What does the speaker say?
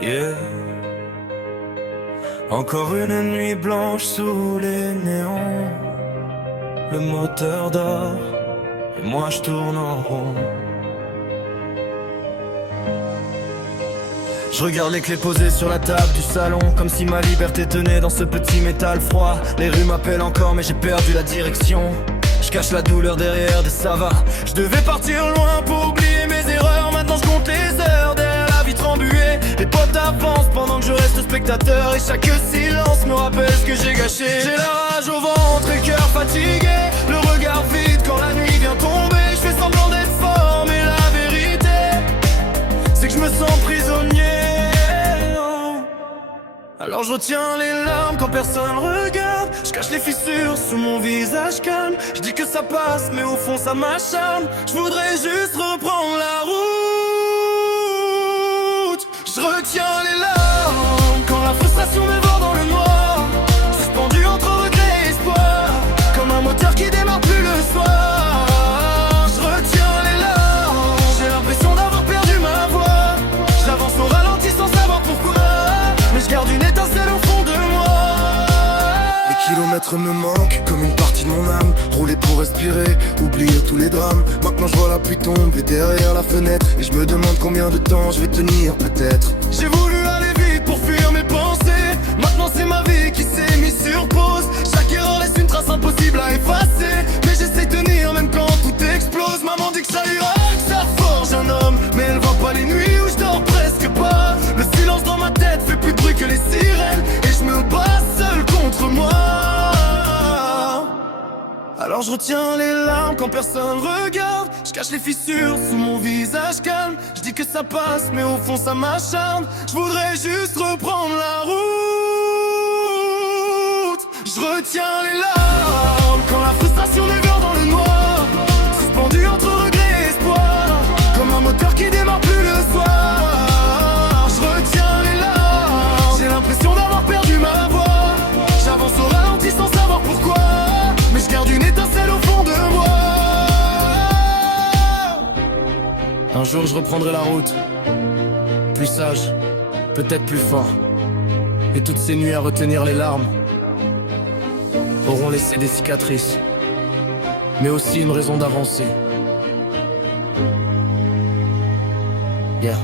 Yeah. Encore une nuit blanche sous les néons. Le moteur dort et moi je tourne en rond. Je regarde les clés posées sur la table du salon, comme si ma liberté tenait dans ce petit métal froid. Les rues m'appellent encore mais j'ai perdu la direction. Je cache la douleur derrière des ça va. Je devais partir loin pour oublier mes erreurs. Maintenant je compte les heures derrière la vitre embuée. Les potes avancent pendant que je reste spectateur. Et chaque silence me rappelle ce que j'ai gâché. J'ai la rage au ventre et cœur fatigué. Le regard vide quand la nuit vient tomber. Je fais semblant d'être fort mais la vérité c'est que je me sens prisonnier. Alors je retiens les larmes quand personne regarde. Je cache les fissures sous mon visage calme. Je dis que ça passe mais au fond ça m'acharne. Je voudrais juste reprendre la route. Je retiens les larmes quand la frustration m'évore dans le noir. Suspendu entre regret et espoir, comme un moteur qui démarre plus le soir. Je retiens les larmes, j'ai l'impression d'avoir perdu ma voix. J'avance au ralenti sans savoir pourquoi, mais je garde une étincelle au fond de moi. Les kilomètres me manquent comme une partie de mon âme. Rouler pour respirer, oublier tous les drames. Maintenant je vois la pluie tomber derrière la fenêtre. Et je me demande combien de temps je vais tenir peut-être. J'ai voulu aller vite pour fuir mes pensées. Maintenant c'est ma vie qui s'est mise sur pause. Chaque erreur laisse une trace impossible à effacer. Mais j'essaie de tenir même quand tout explose. Maman dit que ça ira, que ça forge un homme. Mais elle voit pas les nuits où je dors presque pas. Le silence dans ma tête fait plus de bruit que les sirènes. Et je me bats seul contre moi. Alors je retiens les larmes quand personne regarde. Je cache les fissures sous mon visage calme. Je dis que ça passe mais au fond ça m'acharne. Je voudrais juste reprendre la route. Je retiens les larmes quand la frustration dévore dans le noir. Suspendu entre regret et espoir, comme un moteur qui démarre plus le soir. Je retiens les larmes, j'ai l'impression d'avoir perdu ma voix. J'avance au ralenti sans savoir pourquoi, mais je garde une étincelle au fond de moi. Un jour je reprendrai la route, plus sage, peut-être plus fort. Et toutes ces nuits à retenir les larmes auront laissé des cicatrices, mais aussi une raison d'avancer. Yeah.